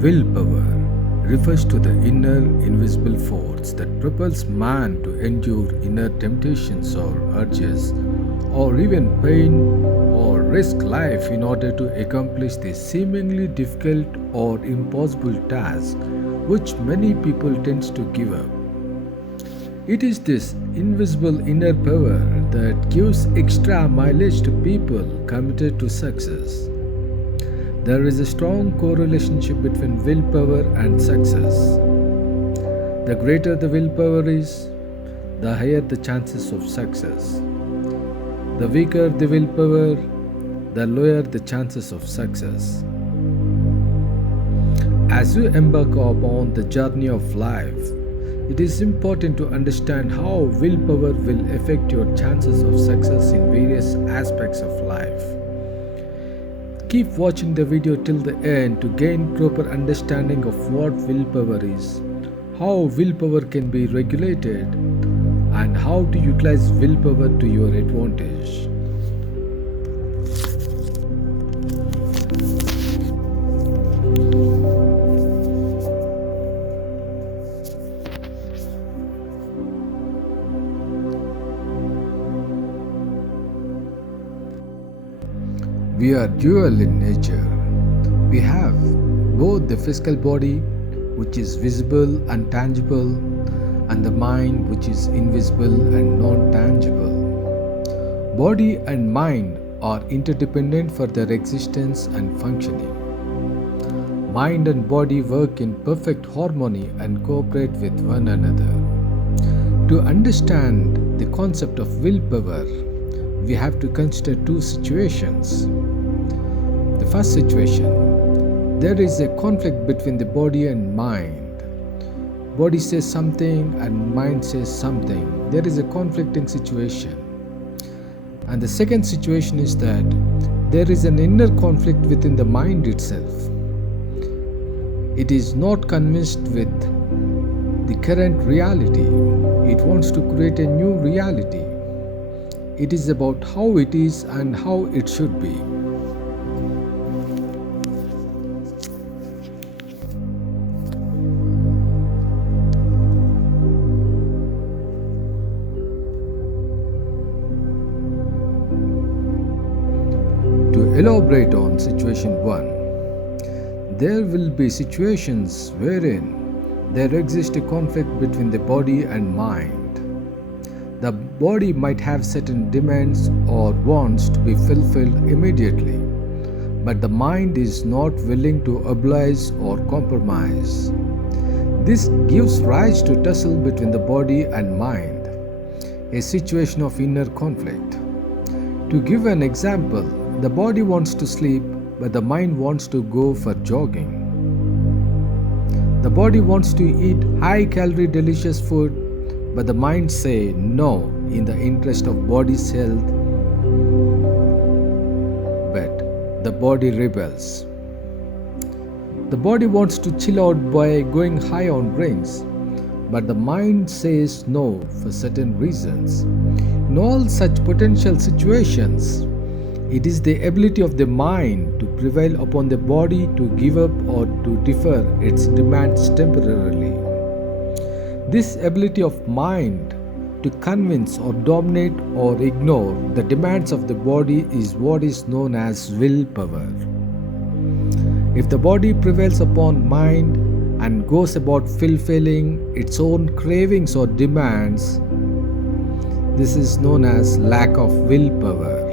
Willpower refers to the inner invisible force that propels man to endure inner temptations or urges, or even pain or risk life in order to accomplish the seemingly difficult or impossible task which many people tend to give up. It is this invisible inner power that gives extra mileage to people committed to success. There is a strong correlation between willpower and success. The greater the willpower is, the higher the chances of success. The weaker the willpower, the lower the chances of success. As you embark upon the journey of life, it is important to understand how willpower will affect your chances of success in various aspects of life. Keep watching the video till the end to gain proper understanding of what willpower is, how willpower can be regulated, and how to utilize willpower to your advantage. We are dual in nature. We have both the physical body, which is visible and tangible, and the mind, which is invisible and non tangible. Body and mind are interdependent for their existence and functioning. Mind and body work in perfect harmony and cooperate with one another. To understand the concept of willpower, we have to consider two situations. The first situation, there is a conflict between the body and mind. Body says something and mind says something. There is a conflicting situation. And the second situation is that there is an inner conflict within the mind itself. It is not convinced with the current reality. It wants to create a new reality. It is about how it is and how it should be. To elaborate on situation 1, there will be situations wherein there exists a conflict between the body and mind. The body might have certain demands or wants to be fulfilled immediately, but the mind is not willing to oblige or compromise. This gives rise to tussle between the body and mind, a situation of inner conflict. To give an example, the body wants to sleep, but the mind wants to go for jogging. The body wants to eat high-calorie delicious food, but the mind says no in the interest of body's health, but the body rebels. The body wants to chill out by going high on drinks, but the mind says no for certain reasons. In all such potential situations, it is the ability of the mind to prevail upon the body to give up or to defer its demands temporarily. This ability of mind to convince or dominate or ignore the demands of the body is what is known as willpower. If the body prevails upon mind and goes about fulfilling its own cravings or demands, this is known as lack of willpower.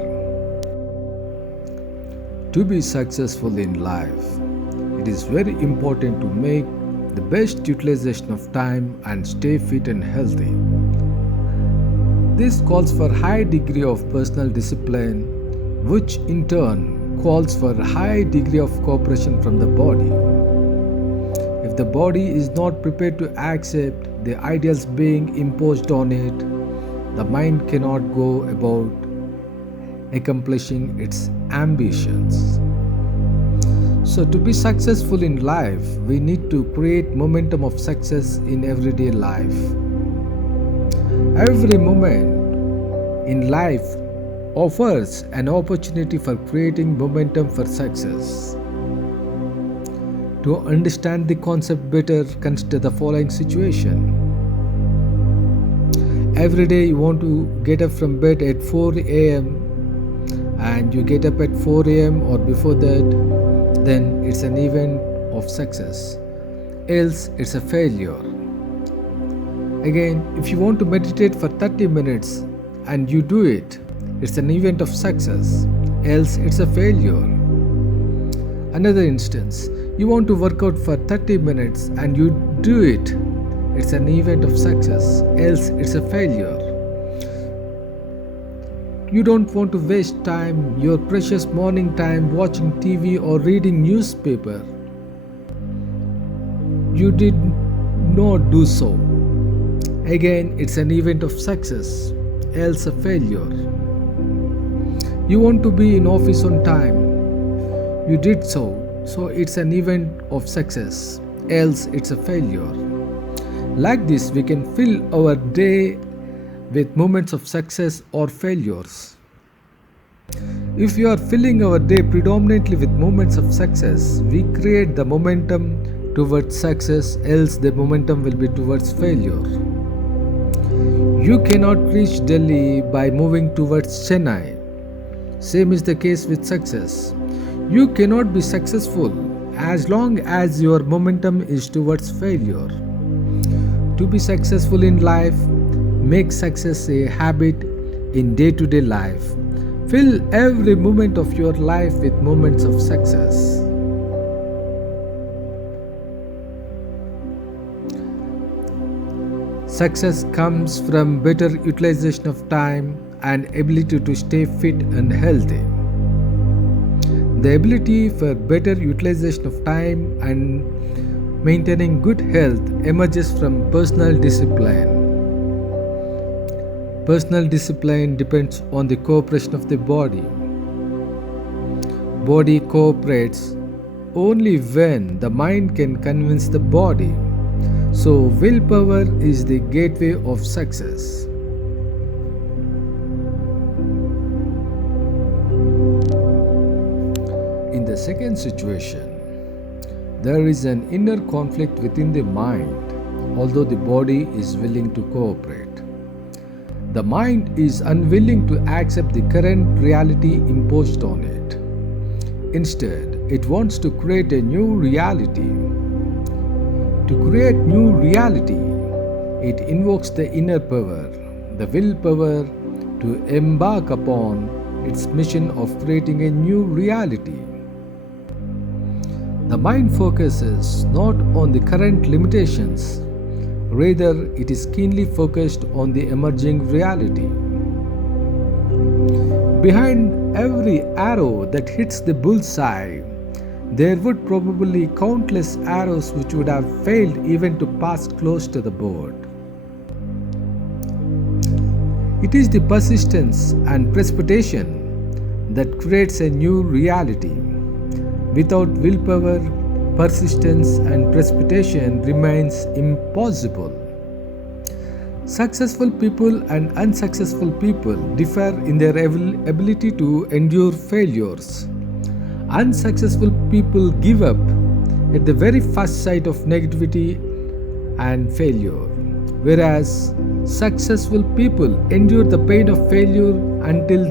To be successful in life, it is very important to make the best utilization of time and stay fit and healthy. This calls for high degree of personal discipline, which in turn calls for a high degree of cooperation from the body. If the body is not prepared to accept the ideals being imposed on it, the mind cannot go about accomplishing its ambitions. So, to be successful in life, we need to create momentum of success in everyday life. Every moment in life offers an opportunity for creating momentum for success. To understand the concept better, consider the following situation. Every day you want to get up from bed at 4 a.m. and you get up at 4 a.m. or before that, then it's an event of success. Else, it's a failure. Again, if you want to meditate for 30 minutes and you do it, it's an event of success. Else, it's a failure. Another instance, you want to work out for 30 minutes and you do it, it's an event of success. Else, it's a failure. You don't want to waste time, your precious morning time, watching TV or reading newspaper. You did not do so. Again, it's an event of success. Else, a failure. You want to be in office on time. You did so. So it's an event of success. Else, it's a failure. Like this, we can fill our day with moments of success or failures. If you are filling our day predominantly with moments of success, we create the momentum towards success, else the momentum will be towards failure. You cannot reach Delhi by moving towards Chennai. Same is the case with success. You cannot be successful as long as your momentum is towards failure. To be successful in life, make success a habit in day-to-day life. Fill every moment of your life with moments of success. Success comes from better utilization of time and ability to stay fit and healthy. The ability for better utilization of time and maintaining good health emerges from personal discipline. Personal discipline depends on the cooperation of the body. Body cooperates only when the mind can convince the body. So, willpower is the gateway of success. In the second situation, there is an inner conflict within the mind, although the body is willing to cooperate. The mind is unwilling to accept the current reality imposed on it. Instead, it wants to create a new reality. To create new reality, it invokes the inner power, the willpower, to embark upon its mission of creating a new reality. The mind focuses not on the current limitations, rather, it is keenly focused on the emerging reality. Behind every arrow that hits the bullseye, there would probably be countless arrows which would have failed even to pass close to the board. It is the persistence and precipitation that creates a new reality. Without willpower, persistence and precipitation remains impossible. Successful people and unsuccessful people differ in their ability to endure failures. Unsuccessful people give up at the very first sight of negativity and failure, whereas successful people endure the pain of failure until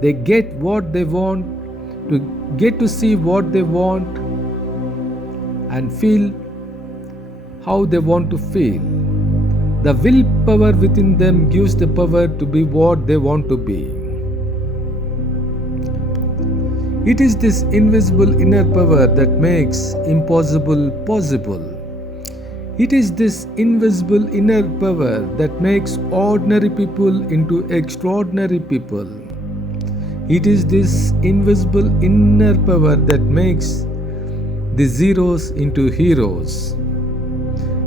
they get what they want, to get to see what they want and feel how they want to feel. The willpower within them gives the power to be what they want to be. It is this invisible inner power that makes impossible possible. It is this invisible inner power that makes ordinary people into extraordinary people. It is this invisible inner power that makes the zeros into heroes.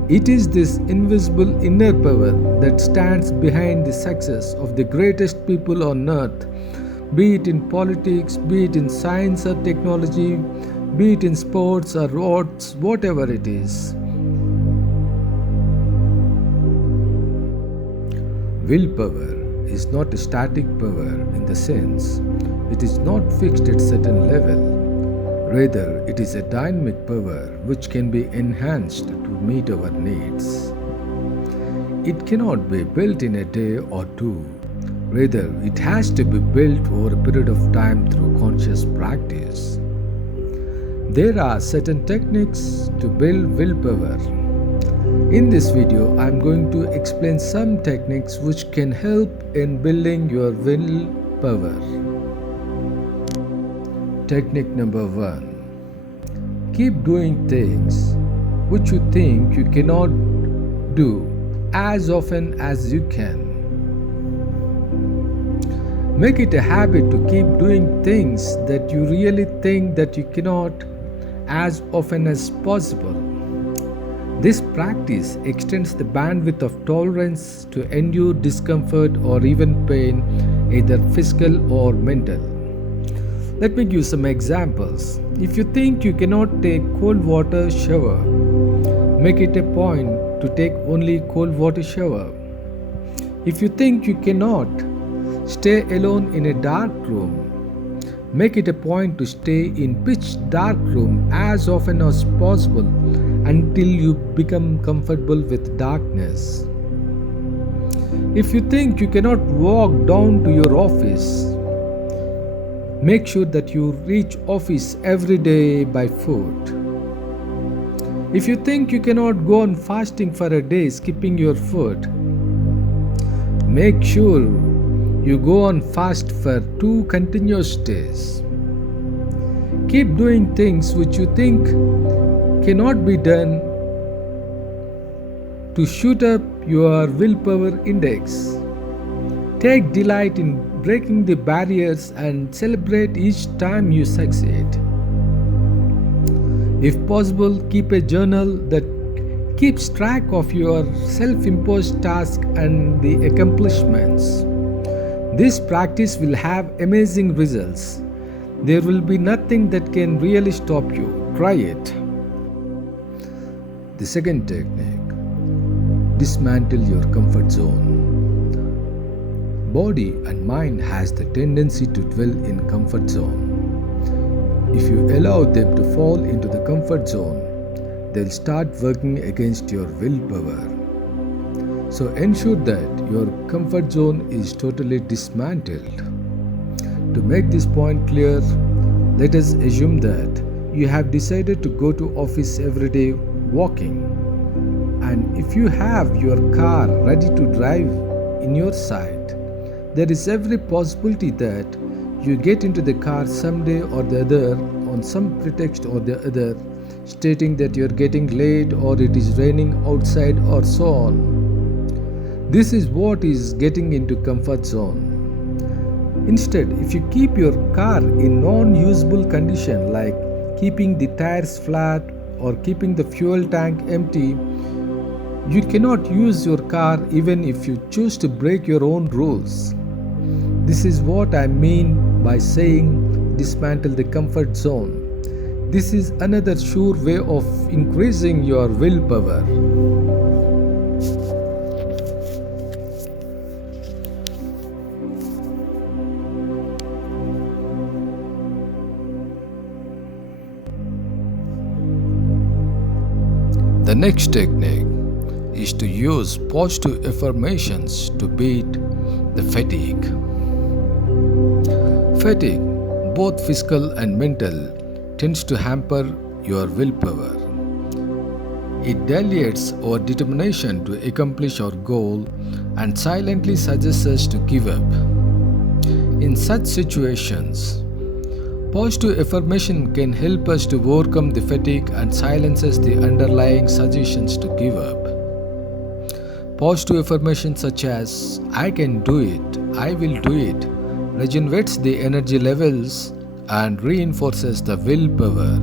It is this invisible inner power that stands behind the success of the greatest people on earth, be it in politics, be it in science or technology, be it in sports or arts, whatever it is. Willpower is not a static power in the sense it is not fixed at certain level. Rather, it is a dynamic power which can be enhanced to meet our needs. It cannot be built in a day or two. Rather, it has to be built over a period of time through conscious practice. There are certain techniques to build willpower. In this video, I am going to explain some techniques which can help in building your willpower. Technique number 1. Keep doing things which you think you cannot do as often as you can. Make it a habit to keep doing things that you really think that you cannot as often as possible. This practice extends the bandwidth of tolerance to endure discomfort or even pain, either physical or mental. Let me give some examples. If you think you cannot take cold water shower, make it a point to take only cold water shower. If you think you cannot stay alone in a dark room, make it a point to stay in pitch dark room as often as possible until you become comfortable with darkness. If you think you cannot walk down to your office, make sure that you reach office every day by foot. If you think you cannot go on fasting for a day skipping your food, make sure you go on fast for 2 continuous days. Keep doing things which you think cannot be done to shoot up your willpower index. Take delight in breaking the barriers and celebrate each time you succeed. If possible, keep a journal that keeps track of your self-imposed tasks and the accomplishments. This practice will have amazing results. There will be nothing that can really stop you. Try it. The second technique, dismantle your comfort zone. Body and mind has the tendency to dwell in comfort zone. If you allow them to fall into the comfort zone, they'll start working against your willpower. So ensure that your comfort zone is totally dismantled. To make this point clear, let us assume that you have decided to go to office every day walking. And if you have your car ready to drive in your sight, there is every possibility that you get into the car someday or the other on some pretext or the other, stating that you are getting late or it is raining outside or so on. This is what is getting into comfort zone. Instead, if you keep your car in non-usable condition, like keeping the tires flat or keeping the fuel tank empty, you cannot use your car even if you choose to break your own rules. This is what I mean by saying dismantle the comfort zone. This is another sure way of increasing your willpower. The next technique is to use positive affirmations to beat the fatigue. Fatigue, both physical and mental, tends to hamper your willpower. It dilates our determination to accomplish our goal and silently suggests us to give up. In such situations, positive affirmation can help us to overcome the fatigue and silences the underlying suggestions to give up. Positive affirmations such as, "I can do it, I will do it," regenerates the energy levels and reinforces the willpower.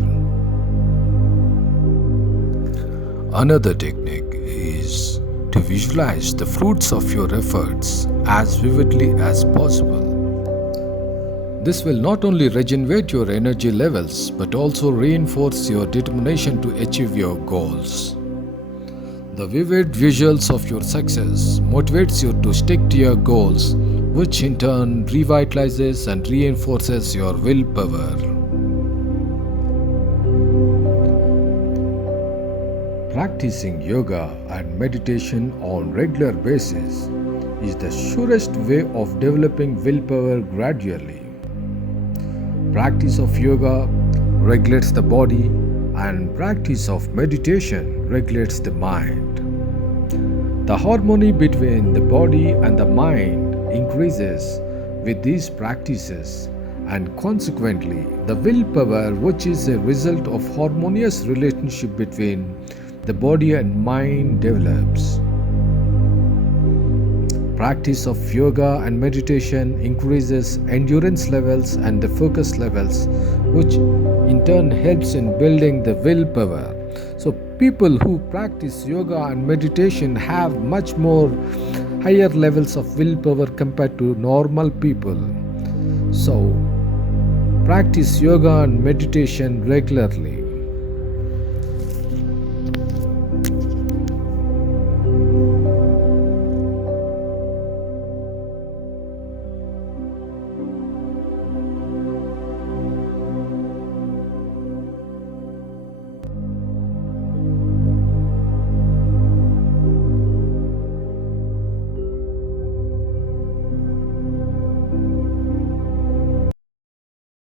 Another technique is to visualize the fruits of your efforts as vividly as possible. This will not only regenerate your energy levels but also reinforce your determination to achieve your goals. The vivid visuals of your success motivates you to stick to your goals, which in turn revitalizes and reinforces your willpower. Practicing yoga and meditation on regular basis is the surest way of developing willpower gradually. Practice of yoga regulates the body and practice of meditation regulates the mind. The harmony between the body and the mind increases with these practices, and consequently the willpower, which is a result of harmonious relationship between the body and mind, develops. Practice of yoga and meditation increases endurance levels and the focus levels, which in turn helps in building the willpower. So people who practice yoga and meditation have much more higher levels of willpower compared to normal people. So practice yoga and meditation regularly.